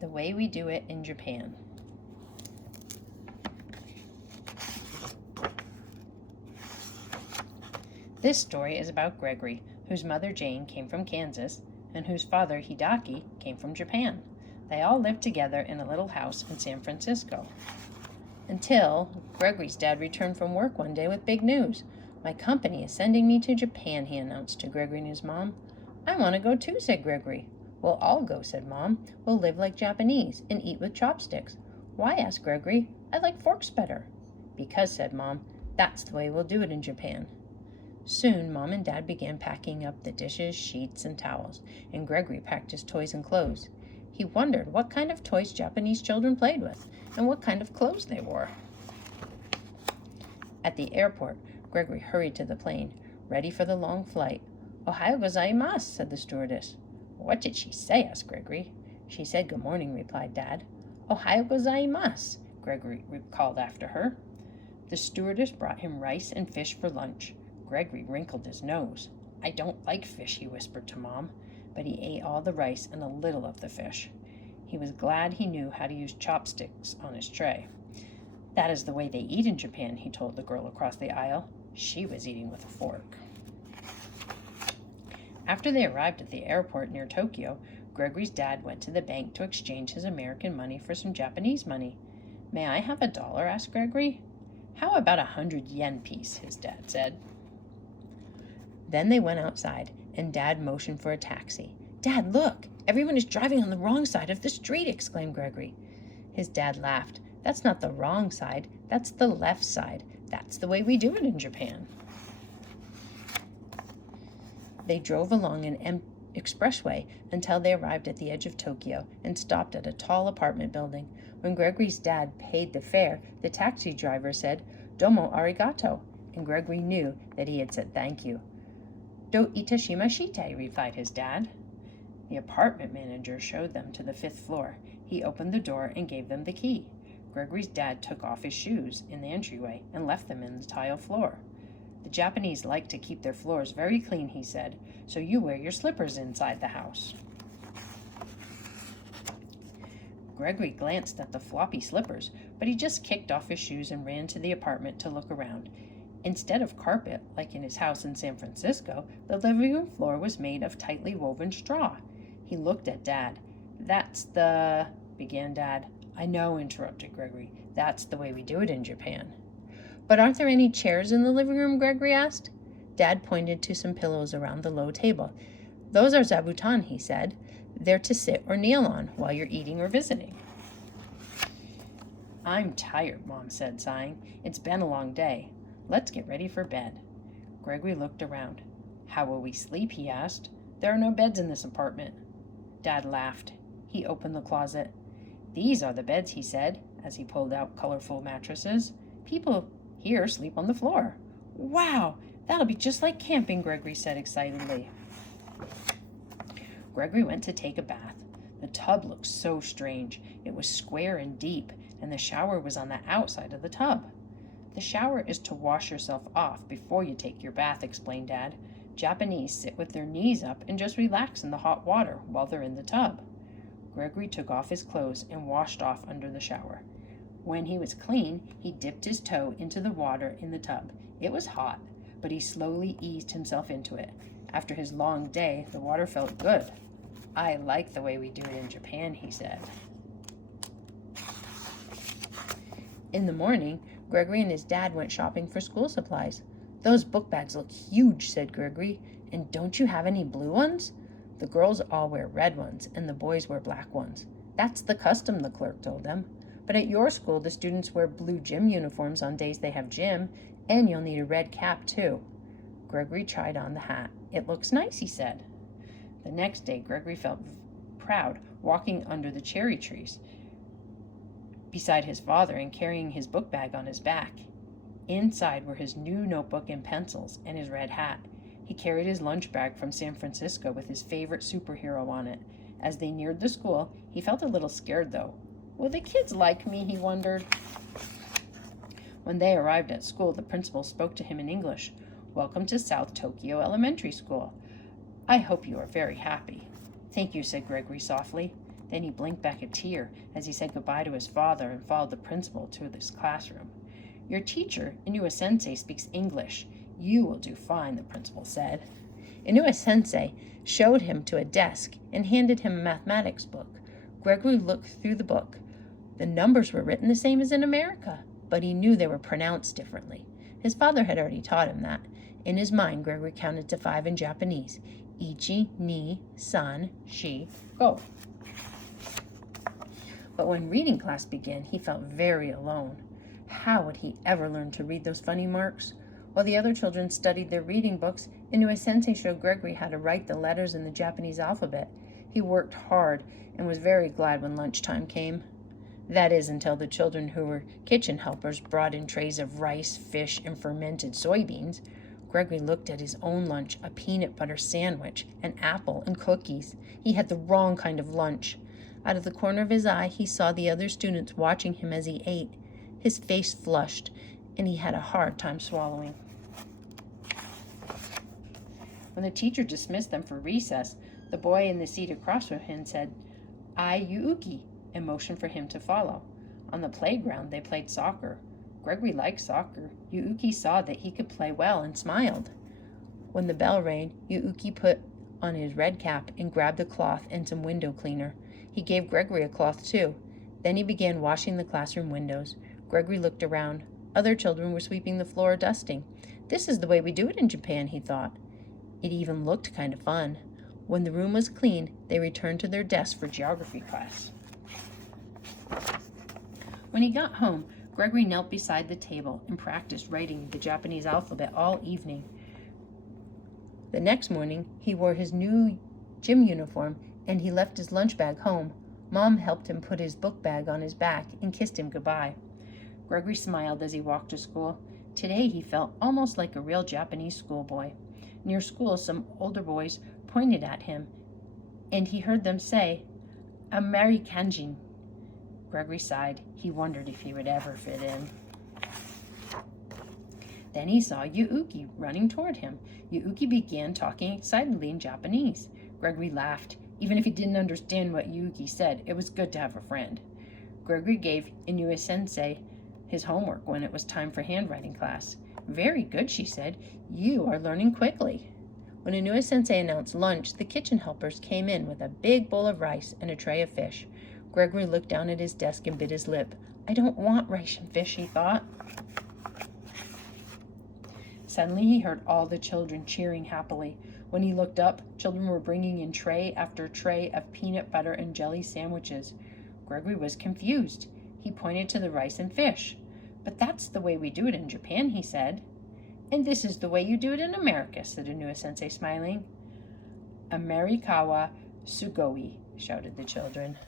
The Way We Do It in Japan. This story is about Gregory, whose mother Jane came from Kansas, and whose father Hidaki came from Japan. They all lived together in a little house in San Francisco. Until Gregory's dad returned from work one day with big news. "My company is sending me to Japan," he announced to Gregory and his mom. "I want to go too," said Gregory. "We'll all go," said Mom. "We'll live like Japanese and eat with chopsticks." "Why?" asked Gregory. "I like forks better." "Because," said Mom, "that's the way we'll do it in Japan." Soon, Mom and Dad began packing up the dishes, sheets, and towels, and Gregory packed his toys and clothes. He wondered what kind of toys Japanese children played with and what kind of clothes they wore. At the airport, Gregory hurried to the plane, ready for the long flight. "Ohayo gozaimasu," said the stewardess. "What did she say?" asked Gregory. "She said good morning," replied Dad. "Ohayo gozaimasu," Gregory called after her. The stewardess brought him rice and fish for lunch. Gregory wrinkled his nose. "I don't like fish," he whispered to Mom, but he ate all the rice and a little of the fish. He was glad he knew how to use chopsticks on his tray. "That is the way they eat in Japan," he told the girl across the aisle. She was eating with a fork. After they arrived at the airport near Tokyo, Gregory's dad went to the bank to exchange his American money for some Japanese money. "May I have $1?" asked Gregory. "How about 100 yen piece?" his dad said. Then they went outside, and Dad motioned for a taxi. "Dad, look! Everyone is driving on the wrong side of the street!" exclaimed Gregory. His dad laughed. "That's not the wrong side. That's the left side. That's the way we do it in Japan." They drove along an expressway until they arrived at the edge of Tokyo and stopped at a tall apartment building. When Gregory's dad paid the fare, the taxi driver said, "Domo arigato," and Gregory knew that he had said thank you. "Do itashimashite," replied his dad. The apartment manager showed them to the 5th floor. He opened the door and gave them the key. Gregory's dad took off his shoes in the entryway and left them in the tile floor. "The Japanese like to keep their floors very clean," he said, "so you wear your slippers inside the house." Gregory glanced at the floppy slippers, but he just kicked off his shoes and ran to the apartment to look around. Instead of carpet, like in his house in San Francisco, the living room floor was made of tightly woven straw. He looked at Dad. "That's the—" began Dad. "I know," interrupted Gregory. "That's the way we do it in Japan." "But aren't there any chairs in the living room?" Gregory asked. Dad pointed to some pillows around the low table. "Those are zabuton," he said. "They're to sit or kneel on while you're eating or visiting." "I'm tired," Mom said, sighing. "It's been a long day. Let's get ready for bed." Gregory looked around. "How will we sleep?" he asked. "There are no beds in this apartment." Dad laughed. He opened the closet. "These are the beds," he said, as he pulled out colorful mattresses. "People here sleep on the floor." "Wow! That'll be just like camping," Gregory said excitedly. Gregory went to take a bath. The tub looked so strange. It was square and deep, and the shower was on the outside of the tub. "The shower is to wash yourself off before you take your bath," explained Dad. "Japanese sit with their knees up and just relax in the hot water while they're in the tub." Gregory took off his clothes and washed off under the shower. When he was clean, he dipped his toe into the water in the tub. It was hot, but he slowly eased himself into it. After his long day, the water felt good. "I like the way we do it in Japan," he said. In the morning, Gregory and his dad went shopping for school supplies. "Those book bags look huge," said Gregory. "And don't you have any blue ones?" "The girls all wear red ones, and the boys wear black ones." "That's the custom," the clerk told them. "But at your school, the students wear blue gym uniforms on days they have gym, and you'll need a red cap, too." Gregory tried on the hat. "It looks nice," he said. The next day, Gregory felt proud walking under the cherry trees beside his father and carrying his book bag on his back. Inside were his new notebook and pencils and his red hat. He carried his lunch bag from San Francisco with his favorite superhero on it. As they neared the school, he felt a little scared, though. "Will the kids like me?" he wondered. When they arrived at school, the principal spoke to him in English. "Welcome to South Tokyo Elementary School. I hope you are very happy." "Thank you," said Gregory softly. Then he blinked back a tear as he said goodbye to his father and followed the principal to his classroom. "Your teacher, Inua-sensei, speaks English. You will do fine," the principal said. Inua-sensei showed him to a desk and handed him a mathematics book. Gregory looked through the book. The numbers were written the same as in America, but he knew they were pronounced differently. His father had already taught him that. In his mind, Gregory counted to 5 in Japanese. Ichi, ni, san, shi, go. But when reading class began, he felt very alone. How would he ever learn to read those funny marks? While the other children studied their reading books, Inua-sensei showed Gregory how to write the letters in the Japanese alphabet. He worked hard and was very glad when lunchtime came. That is, until the children who were kitchen helpers brought in trays of rice, fish, and fermented soybeans. Gregory looked at his own lunch, a peanut butter sandwich, an apple, and cookies. He had the wrong kind of lunch. Out of the corner of his eye, he saw the other students watching him as he ate. His face flushed, and he had a hard time swallowing. When the teacher dismissed them for recess, the boy in the seat across from him said, "Ai Yuuki," and motioned for him to follow. On the playground, they played soccer. Gregory liked soccer. Yuuki saw that he could play well and smiled. When the bell rang, Yuuki put on his red cap and grabbed a cloth and some window cleaner. He gave Gregory a cloth too. Then he began washing the classroom windows. Gregory looked around. Other children were sweeping the floor or dusting. This is the way we do it in Japan, he thought. It even looked kind of fun. When the room was clean, they returned to their desks for geography class. When he got home, Gregory knelt beside the table and practiced writing the Japanese alphabet all evening. The next morning, he wore his new gym uniform and he left his lunch bag home. Mom helped him put his book bag on his back and kissed him goodbye. Gregory smiled as he walked to school. Today he felt almost like a real Japanese schoolboy. Near school, some older boys pointed at him, and he heard them say, "Amerikanjin." Gregory sighed. He wondered if he would ever fit in. Then he saw Yuuki running toward him. Yuuki began talking excitedly in Japanese. Gregory laughed. Even if he didn't understand what Yuuki said, it was good to have a friend. Gregory gave Inua-sensei his homework when it was time for handwriting class. "Very good," she said. "You are learning quickly." When Inua-sensei announced lunch, the kitchen helpers came in with a big bowl of rice and a tray of fish. Gregory looked down at his desk and bit his lip. "I don't want rice and fish," he thought. Suddenly he heard all the children cheering happily. When he looked up, children were bringing in tray after tray of peanut butter and jelly sandwiches. Gregory was confused. He pointed to the rice and fish. "But that's the way we do it in Japan," he said. "And this is the way you do it in America," said Inua-sensei, smiling. "Amerikawa sugoi," shouted the children.